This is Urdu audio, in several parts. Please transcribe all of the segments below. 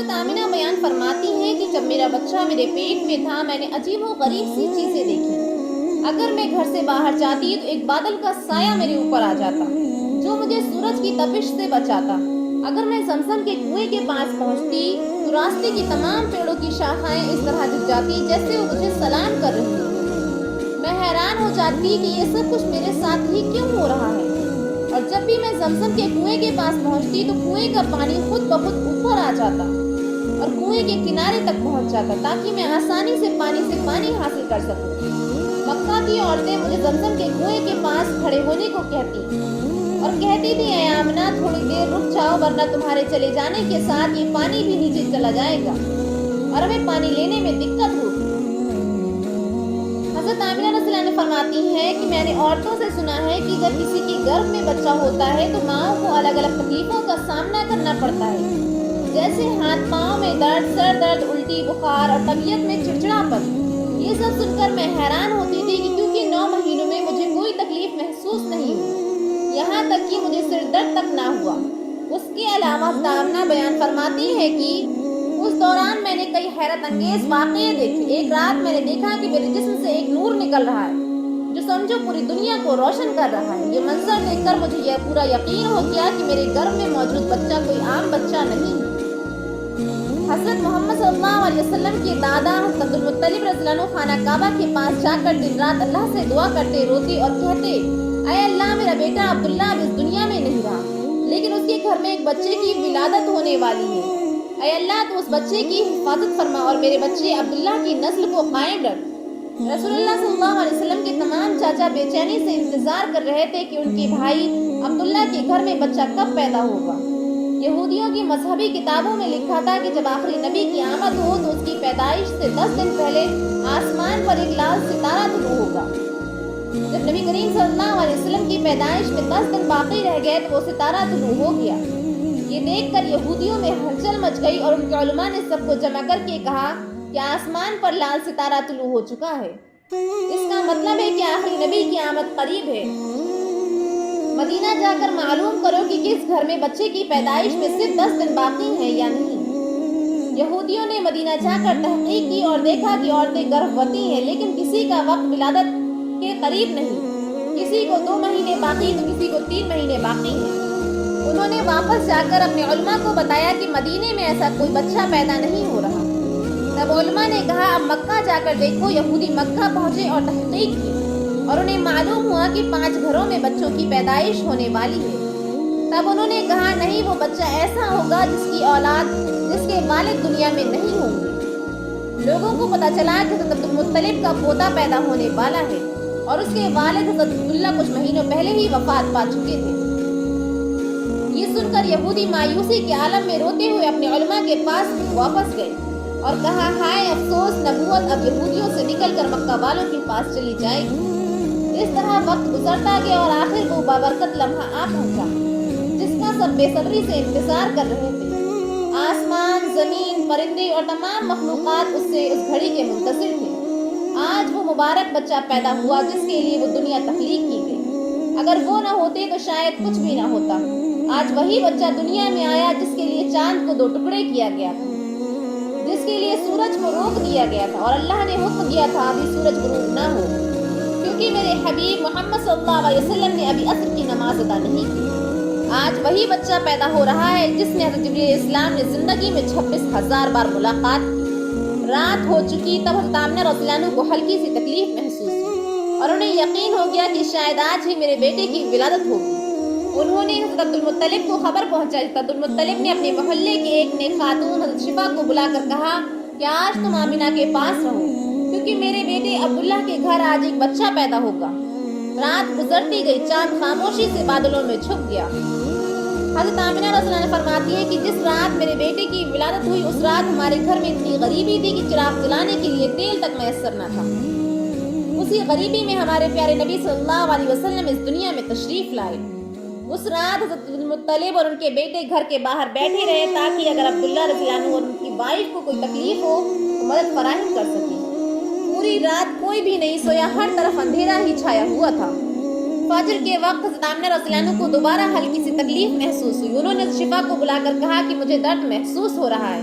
حضرت آمنہ بیان فرماتی ہیں کہ جب میرا بچہ میرے پیٹ میں تھا میں نے عجیب و غریب سی چیزیں دیکھی۔ اگر میں گھر سے باہر جاتی تو ایک بادل کا سایہ میرے اوپر آ جاتا جو مجھے سورج کی تپش سے بچاتا۔ اگر میں زمزم کے کنویں کے پاس پہنچتی تو راستے کی تمام پیڑوں کی شاخائیں اس طرح جھک جاتی جیسے وہ مجھے سلام کر رہی ہوں۔ میں حیران ہو جاتی کہ یہ سب کچھ میرے ساتھ ہی کیوں ہو رہا ہے، اور جب بھی میں زمزم کے کنویں کے پاس پہنچتی تو کنویں کا پانی خود بخود اوپر آ جاتا اور کنویں کے کنارے تک پہنچ جاتا تاکہ میں آسانی سے پانی حاصل کر سکوں۔ مکہ کی عورتیں مجھے زمزم کے کنویں کے پاس کھڑے ہونے کو کہتی اور کہتی تھی اے آمنہ تھوڑی دیر رک جاؤ ورنہ تمہارے چلے جانے کے ساتھ یہ پانی بھی نیچے چلا جائے گا اور ہمیں پانی لینے میں دقت ہوگی۔ حضرت آمنہ رضی اللہ عنہا فرماتی ہیں کہ میں نے عورتوں سے سنا ہے کہ جب کسی کی گربھ میں بچہ ہوتا ہے تو ماؤں کو الگ الگ تکلیفوں کا سامنا کرنا پڑتا ہے، جیسے ہاتھ پاؤں میں درد، سر درد، الٹی، بخار اور طبیعت میں چڑچڑاپن۔ یہ سب سن کر میں حیران ہوتی تھی کہ کیونکہ 9 مہینوں میں مجھے کوئی تکلیف محسوس نہیں ہوئی، یہاں تک کہ مجھے سر درد تک نہ ہوا۔ اس کے علاوہ آمنہ بیان فرماتی ہے کہ اس دوران میں نے کئی حیرت انگیز واقعے دیکھے۔ ایک رات میں نے دیکھا کہ میرے جسم سے ایک نور نکل رہا ہے جو سمجھو پوری دنیا کو روشن کر رہا ہے۔ یہ منظر دیکھ کر مجھے یہ پورا یقین ہو گیا کہ میرے گربھ میں موجود بچہ کوئی عام بچہ نہیں ہے۔ حضرت محمد صلی اللہ علیہ وسلم کے دادا حضرت عبدالمطلب رضی اللہ عنہ خانہ کعبہ کے پاس جا کر دن رات اللہ سے دعا کرتے، روتے اور کہتے اے اللہ میرا بیٹا عبداللہ اب اس دنیا میں نہیں رہا لیکن اس کے گھر میں ایک بچے کی ولادت ہونے والی ہے، اے اللہ تو اس بچے کی حفاظت فرما اور میرے بچے عبداللہ کی نسل کو قائم رکھ۔ رسول اللہ صلی اللہ علیہ وسلم کے تمام چاچا بے چینی سے انتظار کر رہے تھے کہ ان کے بھائی عبداللہ کے گھر میں بچہ کب پیدا ہوگا۔ یہودیوں کی مذہبی کتابوں میں لکھا تھا کہ جب آخری نبی کی آمد ہو تو اس کی پیدائش سے 10 دن پہلے آسمان پر ایک لال ستارہ طلوع ہوگا۔ جب نبی کریم صلی اللہ علیہ وسلم کی پیدائش میں 10 دن باقی رہ گئے تو وہ ستارہ طلوع ہو گیا۔ یہ دیکھ کر یہودیوں میں ہلچل مچ گئی اور ان کے علماء نے سب کو جمع کر کے کہا کہ آسمان پر لال ستارہ طلوع ہو چکا ہے، اس کا مطلب ہے کہ آخری نبی کی آمد قریب ہے۔ مدینہ جا کر معلوم کرو کہ کس گھر میں بچے کی پیدائش میں صرف 10 دن باقی ہیں یا نہیں۔ یہودیوں نے مدینہ جا کر تحقیق کی اور دیکھا کہ عورتیں گربھوتی ہیں لیکن کسی کا وقت ولادت کے قریب نہیں، کسی کو 2 مہینے باقی تو کسی کو 3 مہینے باقی ہیں۔ انہوں نے واپس جا کر اپنے علماء کو بتایا کہ مدینے میں ایسا کوئی بچہ پیدا نہیں ہو رہا۔ تب علماء نے کہا اب مکہ جا کر دیکھو۔ یہودی مکہ پہنچے اور تحقیق کی اور انہیں معلوم ہوا کہ 5 گھروں میں بچوں کی پیدائش ہونے والی ہے۔ تب انہوں نے کہا نہیں وہ بچہ ایسا ہوگا جس کی اولاد جس کے والد دنیا میں نہیں ہوں گے۔ لوگوں کو پتہ چلا کہ حضرت عبدالمطلب کا پوتا پیدا ہونے والا ہے اور اس کے والد حضرت عبداللہ کچھ مہینوں پہلے ہی وفات پا چکے تھے۔ یہ سن کر یہودی مایوسی کے عالم میں روتے ہوئے اپنے علماء کے پاس واپس گئے اور کہا ہائے افسوس، نبوت اب یہودیوں سے نکل کر مکہ والوں کے پاس چلی جائے گی۔ اس طرح وقت گزرتا گیا اور آخر وہ بابرکت لمحہ آ پہنچا جس کا سب بے صبری سے انتظار کر رہے تھے۔ آسمان، زمین، پرندے اور تمام مخلوقات اس گھڑی کے منتظر تھے۔ آج وہ مبارک بچہ پیدا ہوا جس کے لیے وہ دنیا تخلیق کی گئی۔ اگر وہ نہ ہوتے تو شاید کچھ بھی نہ ہوتا۔ آج وہی بچہ دنیا میں آیا جس کے لیے چاند کو 2 ٹکڑے کیا گیا تھا، جس کے لیے سورج کو روک دیا گیا تھا اور اللہ نے حکم دیا تھا ابھی سورج غروب نہ ہو کیونکہ میرے حبیب محمد صلی اللہ علیہ وسلم نے ابھی عصر کی نماز ادا نہیں کی۔ آج وہی بچہ پیدا ہو رہا ہے جس نے حضرت جبریل اسلام نے زندگی میں 26,000 بار ملاقات کی۔ رات ہو چکی تب حضرت آمنہ رضی اللہ عنہ کو ہلکی سی تکلیف محسوس ہوئی اور انہیں یقین ہو گیا کہ شاید آج ہی میرے بیٹے کی ولادت ہوگی۔ انہوں نے حضرت عبدالمطلب کو خبر پہنچائی۔ حضرت عبدالمطلب نے اپنے محلے کے ایک نیک خاتون حضرت شفا کو بلا کر کہا کہ آج تم آمنہ کے پاس رہو کیونکہ میرے بیٹے عبداللہ کے گھر آج ایک بچہ پیدا ہوگا۔ رات گزرتی گئی، چاند خاموشی سے بادلوں میں چھپ گیا۔ حضرت آمنہ رضی اللہ عنہا فرماتی ہے کہ جس رات میرے بیٹے کی ولادت ہوئی اس رات ہمارے گھر میں اتنی غریبی تھی کہ چراغ جلانے کے لیے تیل تک میسر نہ تھا۔ اسی غریبی میں ہمارے پیارے نبی صلی اللہ علیہ وسلم اس دنیا میں تشریف لائے۔ اس رات حضرت عبدالمطلب اور ان کے بیٹے گھر کے باہر بیٹھے رہے تاکہ اگر عبداللہ رضی اللہ عنہ اور ان کی وائف کو کوئی تکلیف ہو تو مدد فراہم کر سکیں۔ پوری رات کوئی بھی نہیں سویا، ہر طرف اندھیرا ہی چھایا ہوا تھا۔ فجر کے وقت حضرت آمنہ رضی اللہ عنہ کو دوبارہ ہلکی سی تکلیف محسوس ہوئی۔ انہوں نے شفا کو بلا کر کہا کہ مجھے درد محسوس ہو رہا ہے۔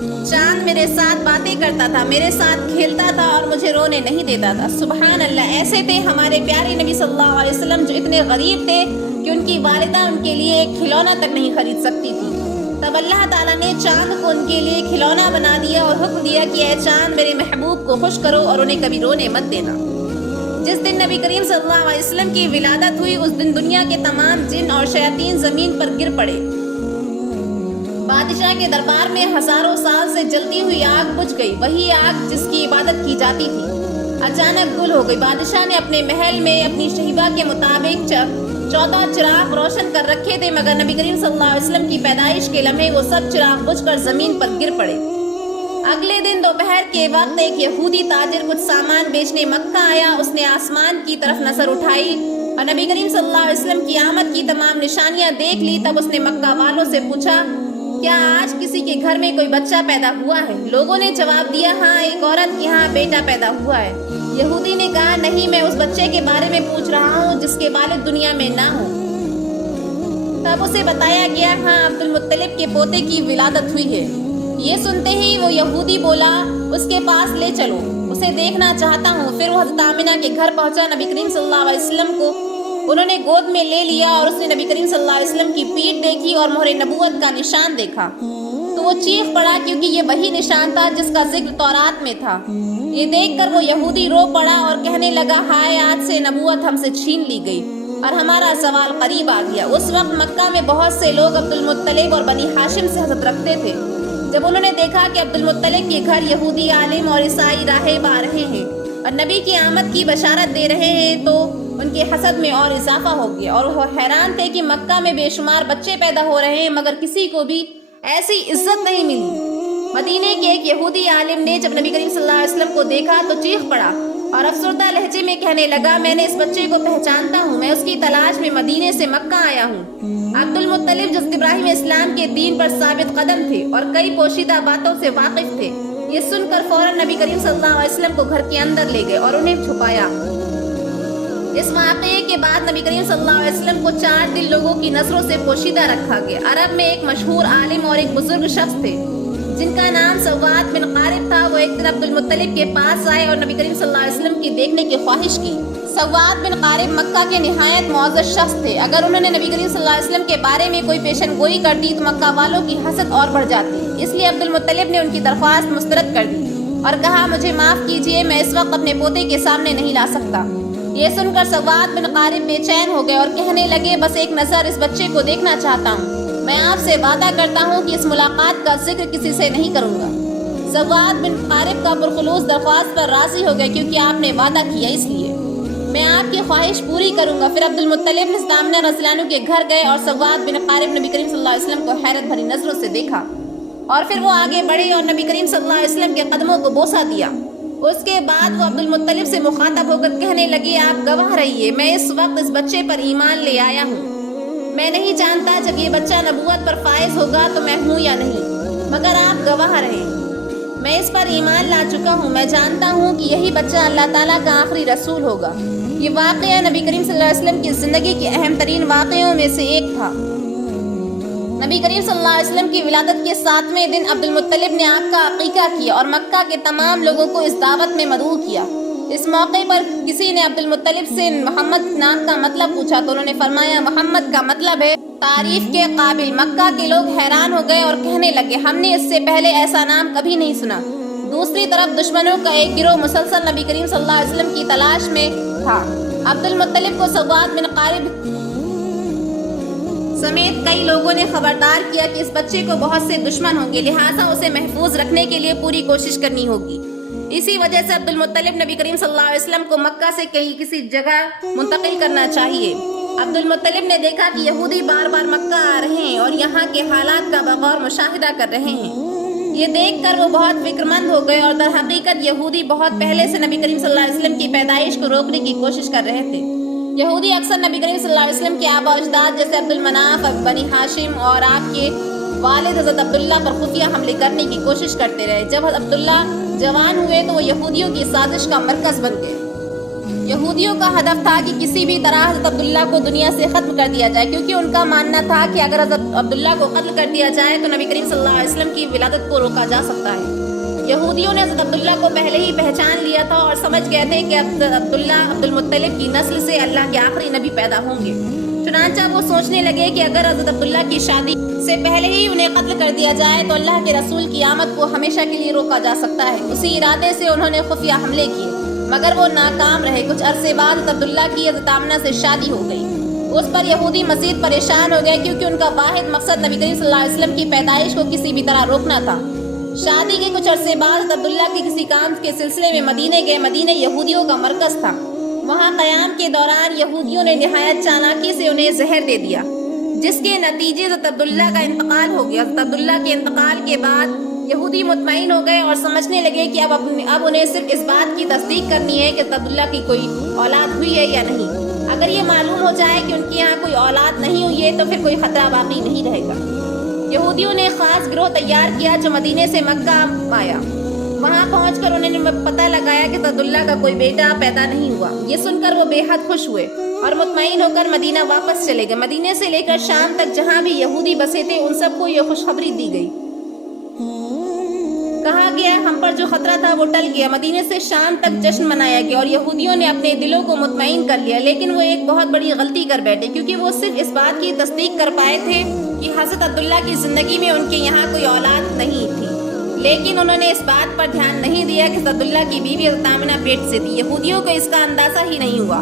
چاند میرے ساتھ باتیں کرتا تھا، میرے ساتھ کھیلتا تھا اور مجھے رونے نہیں دیتا تھا۔ سبحان اللہ، ایسے تھے ہمارے پیارے نبی صلی اللہ علیہ وسلم جو اتنے غریب تھے کہ ان کی والدہ ان کے لیے ایک کھلونا تک نہیں خرید سکتی تھی۔ تب اللہ تعالیٰ نے چاند کو ان کے لیے کھلونا بنا دیا اور حکم دیا کہ اے چاند میرے محبوب کو خوش کرو اور انہیں کبھی رونے مت دینا۔ جس دن نبی کریم صلی اللہ علیہ وسلم کی ولادت ہوئی اس دن دنیا کے تمام جن اور شیاطین زمین پر گر پڑے۔ بادشاہ کے دربار میں ہزاروں سال سے جلتی ہوئی آگ بجھ گئی، وہی آگ جس کی عبادت کی جاتی تھی اچانک گل ہو گئی۔ بادشاہ نے اپنے محل میں اپنی شہیبہ کے مطابق 14 چراغ روشن کر رکھے تھے، مگر نبی کریم صلی اللہ علیہ وسلم کی پیدائش کے لمحے وہ سب چراغ بجھ کر زمین پر گر پڑے۔ اگلے دن دوپہر کے وقت ایک یہودی تاجر کچھ سامان بیچنے مکہ آیا۔ اس نے آسمان کی طرف نظر اٹھائی اور نبی کریم صلی اللہ علیہ وسلم کی آمد کی تمام نشانیاں دیکھ لی۔ تب اس نے مکہ والوں سے پوچھا، کیا آج کسی کے گھر میں کوئی بچہ پیدا ہوا ہے؟ لوگوں نے جواب دیا، ہاں ایک عورت کے ہاں بیٹا پیدا ہوا ہے۔ یہودی نے کہا، نہیں، میں اس بچے کے بارے میں پوچھ رہا ہوں جس کے والد دنیا میں نہ ہوں۔ تب اسے بتایا گیا، ہاں عبد المطلب کے پوتے کی ولادت ہوئی ہے۔ یہ سنتے ہی وہ یہودی بولا، اس کے پاس لے چلو، اسے دیکھنا چاہتا ہوں۔ پھر وہ حضرت آمنہ کے گھر پہنچا۔ نبی کریم صلی اللہ علیہ وسلم کو انہوں نے گود میں لے لیا اور اس نے نبی کریم صلی اللہ علیہ وسلم کی پیٹھ دیکھی اور مہر نبوت کا نشان دیکھا تو وہ چیخ پڑا، کیونکہ یہ وہی نشان تھا جس کا ذکر تورات میں تھا۔ یہ دیکھ کر وہ یہودی رو پڑا اور کہنے لگا، ہائے، آج سے نبوت ہم سے چھین لی گئی اور ہمارا زوال قریب آ گیا۔ اس وقت مکہ میں بہت سے لوگ عبد المطلب اور بنی ہاشم سے حسد رکھتے تھے۔ جب انہوں نے دیکھا کہ عبد المطلب کے گھر یہودی عالم اور عیسائی راہب آ رہے ہیں اور نبی کی آمد کی بشارت دے رہے ہیں تو ان کے حسد میں اور اضافہ ہو گیا، اور وہ حیران تھے کہ مکہ میں بے شمار بچے پیدا ہو رہے ہیں مگر کسی کو بھی ایسی عزت نہیں ملی۔ مدینے کے ایک یہودی عالم نے جب نبی کریم صلی اللہ علیہ وسلم کو دیکھا تو چیخ پڑا اور افسردہ لہجے میں کہنے لگا، میں نے اس بچے کو پہچانتا ہوں، میں اس کی تلاش میں مدینے سے مکہ آیا ہوں۔ عبد المطلب جو ابراہیم اسلام کے دین پر ثابت قدم تھے اور کئی پوشیدہ باتوں سے واقف تھے، یہ سن کر فوراً نبی کریم صلی اللہ علیہ وسلم کو گھر کے اندر لے گئے اور انہیں چھپایا۔ اس واقعے کے بعد نبی کریم صلی اللہ علیہ وسلم کو 4 دن لوگوں کی نظروں سے پوشیدہ رکھا گیا۔ عرب میں ایک مشہور عالم اور ایک بزرگ شخص تھے جن کا نام سواد بن قارب تھا۔ وہ ایک دن عبد المطلب کے پاس آئے اور نبی کریم صلی اللہ علیہ وسلم کی دیکھنے کی خواہش کی۔ سواد بن قارب مکہ کے نہایت معزز شخص تھے۔ اگر انہوں نے نبی کریم صلی اللہ علیہ وسلم کے بارے میں کوئی پیشن گوئی کر دی تو مکہ والوں کی حسد اور بڑھ جاتی، اس لیے عبد المطلب نے ان کی درخواست مسترد کر دی اور کہا، مجھے معاف کیجیے، میں اس وقت اپنے پوتے کے سامنے نہیں لا سکتا۔ یہ سن کر سواد بن قارب بے چین ہو گئے اور کہنے لگے، بس ایک نظر اس بچے کو دیکھنا چاہتا ہوں، میں آپ سے وعدہ کرتا ہوں کہ اس ملاقات کا ذکر کسی سے نہیں کروں گا۔ سواد بن قارب کا پرخلوص درخواست پر راضی ہو گئے، کیونکہ آپ نے وعدہ کیا، اس لیے میں آپ کی خواہش پوری کروں گا۔ پھر عبد المطلب حضرت آمنہ رضی اللہ عنہ کے گھر گئے اور سواد بن قارب نبی کریم صلی اللہ علیہ وسلم کو حیرت بھری نظروں سے دیکھا اور پھر وہ آگے بڑھے اور نبی کریم صلی اللہ علیہ وسلم کے قدموں کو بوسہ دیا۔ اس کے بعد وہ عبد المطلب سے مخاطب ہو کر کہنے لگے، آپ گواہ رہیے، میں اس وقت اس بچے پر ایمان لے آیا ہوں۔ میں نہیں جانتا جب یہ بچہ نبوت پر فائز ہوگا تو میں ہوں یا نہیں، مگر آپ گواہ رہیں، میں اس پر ایمان لا چکا ہوں۔ میں جانتا ہوں کہ یہی بچہ اللہ تعالیٰ کا آخری رسول ہوگا۔ یہ واقعہ نبی کریم صلی اللہ علیہ وسلم کی زندگی کے اہم ترین واقعوں میں سے ایک تھا۔ نبی کریم صلی اللہ علیہ وسلم کی ولادت کے 7ویں دن عبد المطلب نے آپ کا عقیقہ کیا اور مکہ کے تمام لوگوں کو اس دعوت میں مدعو کیا۔ اس موقع پر کسی نے عبد المطلب سے محمد نام کا مطلب پوچھا تو انہوں نے فرمایا، محمد کا مطلب ہے تعریف کے قابل۔ مکہ کے لوگ حیران ہو گئے اور کہنے لگے، ہم نے اس سے پہلے ایسا نام کبھی نہیں سنا۔ دوسری طرف دشمنوں کا ایک گروہ مسلسل نبی کریم صلی اللہ علیہ وسلم کی تلاش میں تھا۔ عبد المطلب کو سواد بن قارب سمیت کئی لوگوں نے خبردار کیا کہ اس بچے کو بہت سے دشمن ہوں گے، لہٰذا اسے محفوظ رکھنے کے لیے پوری کوشش کرنی ہوگی۔ اسی وجہ سے عبد المطلب نبی کریم صلی اللہ علیہ وسلم کو مکہ سے کسی جگہ منتقل کرنا چاہیے۔ عبد المطلب نے دیکھا کہ یہودی بار بار مکہ آ رہے ہیں اور یہاں کے حالات کا بغور مشاہدہ کر رہے ہیں۔ یہ دیکھ کر وہ بہت فکر مند ہو گئے اور در حقیقت یہودی بہت پہلے سے نبی کریم صلی اللہ علیہ وسلم کی پیدائش کو روکنے کی کوشش کر رہے تھے۔ یہودی اکثر نبی کریم صلی اللہ علیہ وسلم کے آبا و اجداد جیسے عبد المناف، بنی ہاشم اور آپ کے والد حضرت عبداللہ پر خفیہ حملے کرنے کی کوشش کرتے رہے۔ جب حضرت عبداللہ جوان ہوئے تو وہ یہودیوں کی سازش کا مرکز بن گئے۔ یہودیوں کا ہدف تھا کہ کسی بھی طرح حضرت عبداللہ کو دنیا سے ختم کر دیا جائے، کیونکہ ان کا ماننا تھا کہ اگر حضرت عبداللہ کو قتل کر دیا جائے تو نبی کریم صلی اللہ علیہ وسلم کی ولادت کو روکا جا سکتا ہے۔ یہودیوں نے حضرت عبداللہ کو پہلے ہی پہچان لیا تھا اور سمجھ گئے تھے کہ عبداللہ عبد المطلب کی نسل سے اللہ کے آخری نبی پیدا ہوں گے، چنانچہ وہ سوچنے لگے کہ اگر حضرت عبداللہ کی شادی سے پہلے ہی انہیں قتل کر دیا جائے تو اللہ کے رسول کی آمد کو ہمیشہ کے لیے روکا جا سکتا ہے۔ اسی ارادے سے انہوں نے خفیہ حملے کیے، مگر وہ ناکام رہے۔ کچھ عرصے بعد حضرت عبداللہ کی حضرت آمنہ سے شادی ہو گئی۔ اس پر یہودی مزید پریشان ہو گئے، کیونکہ ان کا واحد مقصد نبی کریم صلی اللہ علیہ وسلم کی پیدائش کو کسی بھی طرح روکنا تھا۔ شادی کے کچھ عرصے بعد حضرت عبداللہ کے کسی کام کے سلسلے میں مدینے گئے۔ مدینہ یہودیوں کا مرکز تھا۔ وہاں قیام کے دوران یہودیوں نے نہایت چالاکی سے انہیں زہر دے دیا، جس کے نتیجے حضرت عبداللہ کا انتقال ہو گیا۔ حضرت عبداللہ کے انتقال کے بعد یہودی مطمئن ہو گئے اور سمجھنے لگے کہ اب انہیں صرف اس بات کی تصدیق کرنی ہے کہ حضرت عبداللہ کی کوئی اولاد ہوئی ہے یا نہیں۔ اگر یہ معلوم ہو جائے کہ ان کے یہاں کوئی اولاد نہیں ہوئی ہے تو پھر کوئی خطرہ باقی نہیں رہے گا۔ یہودیوں نے خاص گروہ تیار کیا جو مدینے سے مکہ آیا۔ وہاں پہنچ کر انہوں نے پتہ لگایا کہ حضرت عبداللہ کا کوئی بیٹا پیدا نہیں ہوا۔ یہ سن کر وہ بے حد خوش ہوئے اور مطمئن ہو کر مدینہ واپس چلے گئے۔ مدینے سے لے کر شام تک جہاں بھی یہودی بسے تھے ان سب کو یہ خوشخبری دی گئی۔ کہا گیا ہم پر جو خطرہ تھا وہ ٹل گیا۔ مدینے سے شام تک جشن منایا گیا اور یہودیوں نے اپنے دلوں کو مطمئن کر لیا، لیکن وہ ایک بہت بڑی غلطی کر بیٹھے، کیونکہ وہ صرف اس بات کی تصدیق کر پائے تھے کہ حضرت عبداللہ کی زندگی میں ان کے یہاں کوئی اولاد نہیں تھی، لیکن انہوں نے اس بات پر دھیان نہیں دیا کہ حضرت عبداللہ کی بیوی حضرت آمنہ پیٹ سے تھی۔ یہودیوں کو اس کا اندازہ ہی نہیں ہوا۔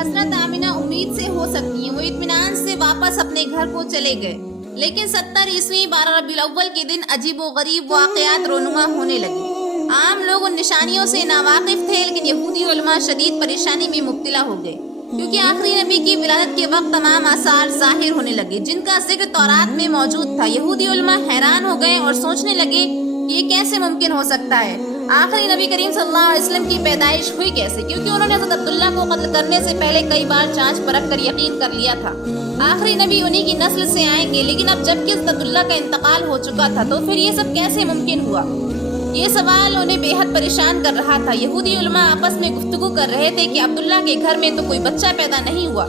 حضرت آمنہ امید سے ہو سکتی ہیں، وہ اطمینان سے واپس اپنے گھر کو چلے گئے، لیکن 70 عیسوی 12 ربیع الاول کے دن عجیب و غریب واقعات رونما ہونے لگے۔ عام لوگ ان نشانیوں سے ناواقف تھے، لیکن یہودی علماء شدید پریشانی میں مبتلا ہو گئے، کیونکہ آخری نبی کی ولادت کے وقت تمام آثار ظاہر ہونے لگے جن کا ذکر تورات میں موجود تھا۔ یہودی علماء حیران ہو گئے اور سوچنے لگے کہ یہ کیسے ممکن ہو سکتا ہے، آخری نبی کریم صلی اللہ علیہ وسلم کی پیدائش ہوئی کیسے، کیونکہ انہوں نے حضرت عبداللہ کو قتل کرنے سے پہلے کئی بار جانچ پرکھ کر یقین کر لیا تھا آخری نبی انہی کی نسل سے آئیں گے، لیکن اب جب کہ حضرت عبداللہ کا انتقال ہو چکا تھا تو پھر یہ سب کیسے ممکن ہوا؟ یہ سوال انہیں بے حد پریشان کر رہا تھا۔ یہودی علماء آپس میں گفتگو کر رہے تھے کہ عبداللہ کے گھر میں تو کوئی بچہ پیدا نہیں ہوا،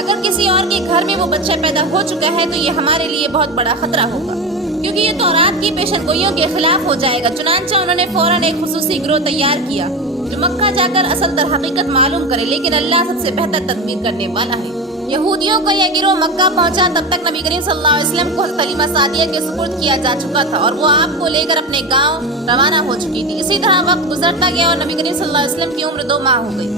اگر کسی اور کے گھر میں وہ بچہ پیدا ہو چکا ہے تو یہ ہمارے لیے بہت بڑا خطرہ ہوگا، کیونکہ یہ تورات کی پیشن گوئیوں کے خلاف ہو جائے گا۔ چنانچہ انہوں نے فوراً ایک خصوصی گروہ تیار کیا جو مکہ جا کر اصل در حقیقت معلوم کرے، لیکن اللہ سب سے بہتر تدبیر کرنے والا ہے۔ یہودیوں کا یہ گروہ مکہ پہنچا، تب تک نبی کریم صلی اللہ علیہ وسلم کو حضرت حلیمہ سعدیہ کے سپرد کیا جا چکا تھا اور وہ آپ کو لے کر اپنے گاؤں روانہ ہو چکی تھی۔ اسی طرح وقت گزرتا گیا اور نبی کریم صلی اللہ علیہ وسلم کی عمر 2 ماہ ہو گئی۔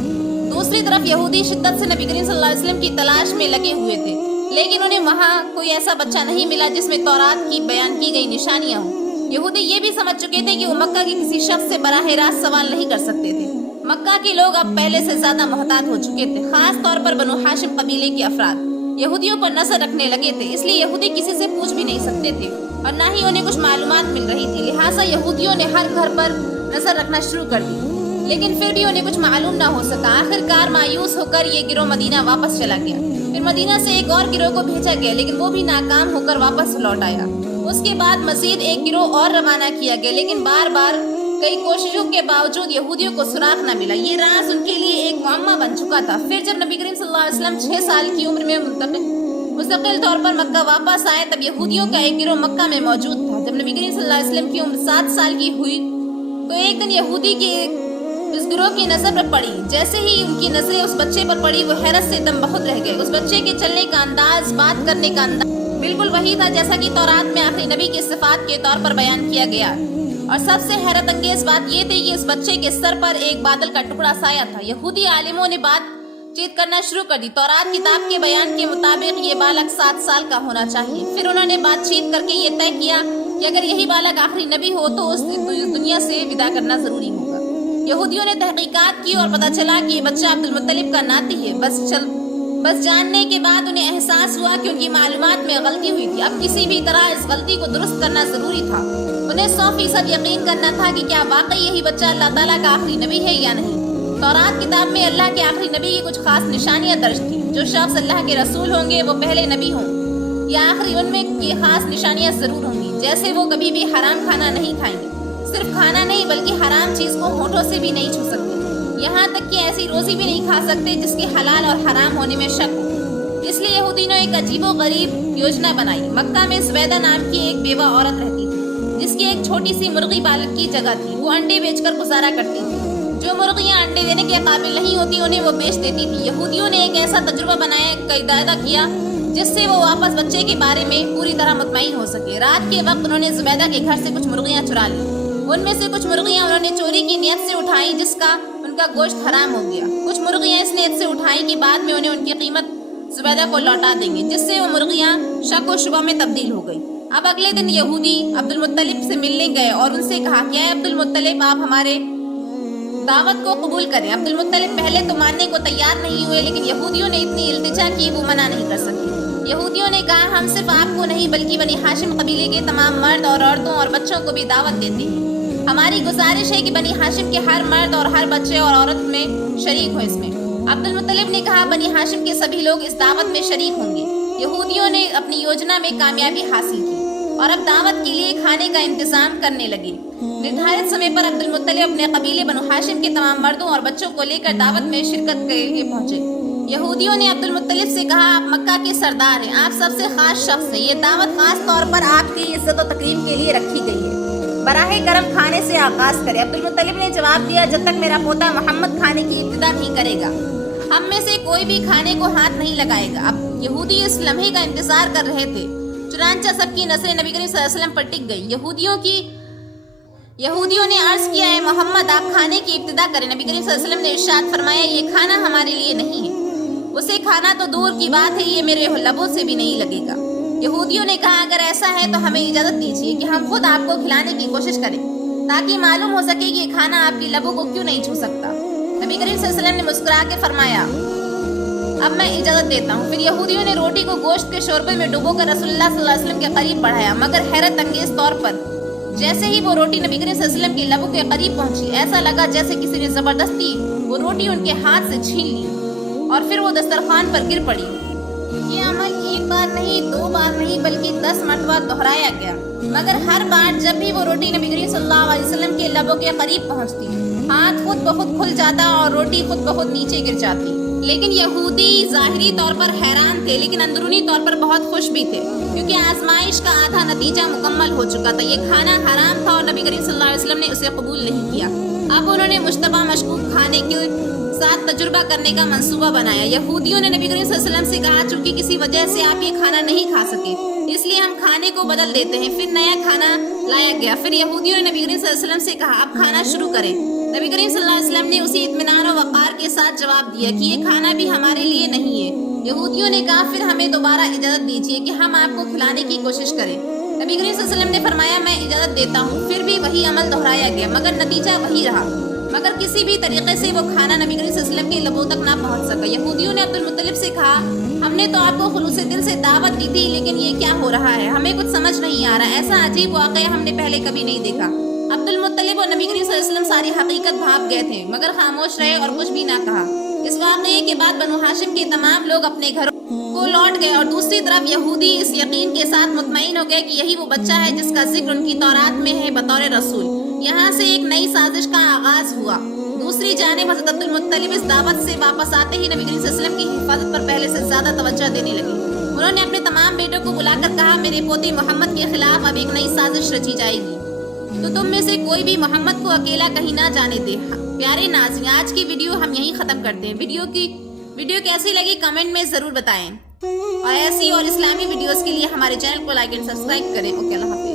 دوسری طرف یہودی شدت سے نبی کریم صلی اللہ علیہ وسلم کی تلاش میں لگے ہوئے تھے، لیکن انہیں وہاں کوئی ایسا بچہ نہیں ملا جس میں تورات کی بیان کی گئی نشانیاں ہوں۔ یہودی یہ بھی سمجھ چکے تھے کہ وہ مکہ کے کسی شخص سے براہ راست سوال نہیں کر سکتے تھے۔ مکہ کے لوگ اب پہلے سے زیادہ محتاط ہو چکے تھے، خاص طور پر بنو ہاشم قبیلے کے افراد یہودیوں پر نظر رکھنے لگے تھے، اس لیے یہودی کسی سے پوچھ بھی نہیں سکتے تھے اور نہ ہی انہیں کچھ معلومات مل رہی تھی، لہٰذا یہودیوں نے ہر گھر پر نظر رکھنا شروع کر دی، لیکن پھر بھی انہیں کچھ معلوم نہ ہو سکا۔ آخر کار مایوس ہو کر یہ گروہ مدینہ واپس چلا گیا۔ پھر مدینہ سے ایک اور گروہ کو بھیجا گیا، لیکن وہ بھی ناکام ہو کر واپس لوٹ آیا۔ اس کے بعد مزید ایک گروہ اور روانہ کیا گیا، لیکن بار بار کئی کوششوں کے باوجود یہودیوں کو سراغ نہ ملا۔ یہ راز ان کے لیے ایک معمہ بن چکا تھا۔ پھر جب نبی کریم صلی اللہ علیہ وسلم 6 سال کی عمر میں مستقل طور پر مکہ واپس آئے، تب یہودیوں کا ایک گروہ مکہ میں موجود تھا۔ جب نبی کریم صلی اللہ علیہ وسلم کی عمر 7 سال کی ہوئی تو ایک دن یہودی کے اس گروہ کی نظر پر پڑی۔ جیسے ہی ان کی نظریں اس بچے پر پڑی وہ حیرت سے دم بخود رہ گئے۔ اس بچے کے چلنے کا انداز، بات کرنے کا انداز بالکل وہی تھا جیسا کہ تورات میں آخری نبی کی صفات کے طور پر بیان کیا گیا، اور سب سے حیرت انگیز بات یہ تھی کہ اس بچے کے سر پر ایک بادل کا ٹکڑا سایہ تھا۔ یہودی عالموں نے بات چیت کرنا شروع کر دی۔ تورات کتاب کے بیان کے مطابق یہ بالغ 7 سال کا ہونا چاہیے۔ پھر انہوں نے بات چیت کر کے یہ طے کیا کہ اگر یہی بالغ آخری نبی ہو تو اس دنیا سے وداع کرنا ضروری ہوگا۔ یہودیوں نے تحقیقات کی اور پتہ چلا کہ یہ بچہ عبد المطلب کا ناتی ہے۔ بس جاننے کے بعد انہیں احساس ہوا کہ ان کی معلومات میں غلطی ہوئی تھی۔ اب کسی بھی طرح اس غلطی کو درست کرنا ضروری تھا۔ انہیں 100% یقین کرنا تھا کہ کیا واقعی یہی بچہ اللہ تعالیٰ کا آخری نبی ہے یا نہیں۔ تورات کتاب میں اللہ کے آخری نبی کی کچھ خاص نشانیاں درج تھیں۔ جو شخص اللہ کے رسول ہوں گے وہ پہلے نبی ہوں یا آخری، ان میں یہ خاص نشانیاں ضرور ہوں گی، جیسے وہ کبھی بھی حرام کھانا نہیں کھائیں گے، صرف کھانا نہیں بلکہ حرام چیز کو ہونٹوں سے بھی نہیں چھو سکتے۔ یہاں تک کہ ایسی روزی بھی نہیں کھا سکتے جس کے حلال اور حرام ہونے میں شک ہو۔ اس لیے یہودیوں نے ایک عجیب و غریب یوجنا بنائی۔ مکہ میں زبیدہ نام کی ایک بیوہ عورت رہتی تھی جس کی ایک چھوٹی سی مرغی پالک کی جگہ تھی۔ وہ انڈے بیچ کر گزارا کرتی تھی۔ جو مرغیاں انڈے دینے کے قابل نہیں ہوتی انہیں وہ بیچ دیتی تھی۔ یہودیوں نے ایک ایسا تجربہ بنایا کا ارادہ کیا جس سے وہ واپس بچے کے بارے میں پوری طرح مطمئن ہو سکے۔ رات کے وقت انہوں نے زبیدہ کے گھر سے کچھ مرغیاں چرا لی۔ ان میں سے کچھ مرغیاں انہوں نے چوری کی نیت سے اٹھائی جس کا ان کا گوشت حرام ہو گیا۔ کچھ مرغیاں اس نیت سے اٹھائی کہ بعد میں انہیں ان کی قیمت زبیدہ کو لوٹا دیں گے، جس سے وہ مرغیاں شک و شبہ میں تبدیل ہو گئی۔ اب اگلے دن یہودی عبد المطلب سے ملنے گئے اور ان سے کہا کہ اے عبد المطلب، آپ ہمارے دعوت کو قبول کریں۔ عبد المطلب پہلے تو ماننے کو تیار نہیں ہوئے، لیکن یہودیوں نے اتنی التجا کی وہ منع نہیں کر سکے۔ یہودیوں نے کہا ہم صرف آپ کو نہیں بلکہ بنی ہاشم قبیلے کے تمام مرد اور عورتوں اور بچوں کو بھی دعوت دیتے ہیں۔ ہماری گزارش ہے کہ بنی ہاشم کے ہر مرد اور ہر بچے اور عورت میں شریک ہو اس میں۔ عبد المطلب نے کہا بنی ہاشم کے سبھی لوگ اس دعوت میں شریک ہوں گے۔ یہودیوں نے اپنی یوجنا میں کامیابی حاصل کی اور اب دعوت کے لیے کھانے کا انتظام کرنے لگے۔ نردھارت سمے پر عبد المطلب اپنے قبیلے بنو ہاشم کے تمام مردوں اور بچوں کو لے کر دعوت میں شرکت کے لیے پہنچے۔ یہودیوں نے عبد المطلب سے کہا آپ مکہ کے سردار ہیں، آپ سب سے خاص شخص ہیں، یہ دعوت خاص طور پر آپ کی عزت و تکریم کے لیے رکھی گئی ہے، براہ کرم کھانے سے آغاز کرے۔ عبد المطلب نے جواب دیا جب تک میرا پوتا محمد کھانے کی ابتدا نہیں کرے گا ہم میں سے کوئی بھی کھانے کو ہاتھ نہیں لگائے گا۔ اب یہودی اس لمحے کا انتظار کر رہے تھے، چنانچہ سب کی نظریں نبی کریم صلی اللہ علیہ وسلم پر ٹک گئی۔ یہودیوں نے عرض کیا ہے محمد آپ کھانے کی ابتدا کریں۔ نبی کریم صلی اللہ علیہ وسلم نے ارشاد فرمایا یہ کھانا ہمارے لیے نہیں ہے، اسے کھانا تو دور کی بات ہے یہ میرے لبوں سے بھی نہیں لگے گا۔ یہودیوں نے کہا اگر ایسا ہے تو ہمیں اجازت دیجیے کہ ہم خود آپ کو کھلانے کی کوشش کریں تاکہ معلوم ہو سکے کہ یہ کھانا آپ کی لبوں کو کیوں نہیں چھو سکتا۔ نبی کریم صلی اللہ علیہ وسلم نے مسکرا کے فرمایا اب میں اجازت دیتا ہوں۔ پھر یہودیوں نے روٹی کو گوشت کے شوربے میں ڈبو کر رسول اللہ صلی اللہ علیہ وسلم کے قریب بڑھایا، مگر حیرت انگیز طور پر جیسے ہی وہ روٹی نبی کریم صلی اللہ علیہ وسلم کے لبوں کے قریب پہنچی ایسا لگا جیسے کسی نے زبردستی وہ روٹی ان کے ہاتھ سے چھین لی اور پھر وہ دسترخوان پر گر پڑی۔ یہ عمل ایک بار نہیں، دو بار نہیں، بلکہ 10 مرتبہ دہرایا گیا، مگر ہر بار جب بھی وہ روٹی نبی کریم صلی اللہ علیہ وسلم کے لبوں کے قریب پہنچتی ہاتھ خود بخود کھل جاتا اور روٹی خود بخود نیچے گر جاتی۔ لیکن یہودی ظاہری طور پر حیران تھے لیکن اندرونی طور پر بہت خوش بھی تھے، کیونکہ آزمائش کا آدھا نتیجہ مکمل ہو چکا تھا۔ یہ کھانا حرام تھا اور نبی کریم صلی اللہ علیہ وسلم نے اسے قبول نہیں کیا۔ اب انہوں نے مشتبہ مشکوک کھانے کے ساتھ تجربہ کرنے کا منصوبہ بنایا۔ یہودیوں نے نبی کریم صلی اللہ علیہ وسلم سے کہا چونکہ کسی وجہ سے آپ یہ کھانا نہیں کھا سکے اس لیے ہم کھانے کو بدل دیتے ہیں۔ پھر نیا کھانا لایا گیا۔ پھر یہودیوں نے نبی کریم صلی اللہ علیہ وسلم سے کہا اب کھانا شروع کریں۔ نبی کریم صلی اللہ علیہ وسلم نے اسی اطمینان و وقار کے ساتھ جواب دیا کہ یہ کھانا بھی ہمارے لیے نہیں ہے۔ یہودیوں نے کہا پھر ہمیں دوبارہ اجازت دیجیے کہ ہم آپ کو کھلانے کی کوشش کریں۔ نبی کریم صلی اللہ علیہ وسلم نے فرمایا میں اجازت دیتا ہوں۔ پھر بھی وہی عمل دہرایا گیا مگر نتیجہ وہی رہا، مگر کسی بھی طریقے سے وہ کھانا نبی کریم صلی اللہ علیہ وسلم کے لبوں تک نہ پہنچ سکا۔ یہودیوں نے عبد المطلب سے کہا ہم نے تو آپ کو خلوص دل سے دعوت دی تھی لیکن یہ کیا ہو رہا ہے، ہمیں کچھ سمجھ نہیں آ رہا، ایسا عجیب واقعہ ہم نے پہلے کبھی نہیں دیکھا۔ عبد المطلب اور نبی کریم صلی اللہ علیہ وسلم ساری حقیقت بھاپ گئے تھے مگر خاموش رہے اور کچھ بھی نہ کہا۔ اس واقعے کے بعد بنو ہاشم کے تمام لوگ اپنے گھروں کو لوٹ گئے اور دوسری طرف یہودی اس یقین کے ساتھ مطمئن ہو گئے کہ یہی وہ بچہ ہے جس کا ذکر ان کی تورات میں ہے بطور رسول۔ یہاں سے ایک نئی سازش کا آغاز ہوا۔ دوسری جانب حضرت عبد المطلب اس دعوت سے واپس آتے ہی نبی کریم صلی اللہ علیہ وسلم کی حفاظت پر پہلے سے زیادہ توجہ دینے لگے۔ انہوں نے اپنے تمام بیٹوں کو بلا کر کہا میرے پوتے محمد کے خلاف اب ایک نئی سازش رچی جائے گی تو تم میں سے کوئی بھی محمد کو اکیلا کہیں نہ جانے دے۔ پیارے ناظرین آج کی ویڈیو ہم یہیں ختم کرتے ہیں۔ ویڈیو کیسی لگی کمنٹ میں ضرور بتائیں اور ایسی اور اسلامی ویڈیوز کے لیے ہمارے چینل کو لائک اینڈ سبسکرائب کریں۔ اوکے اللہ حافظ۔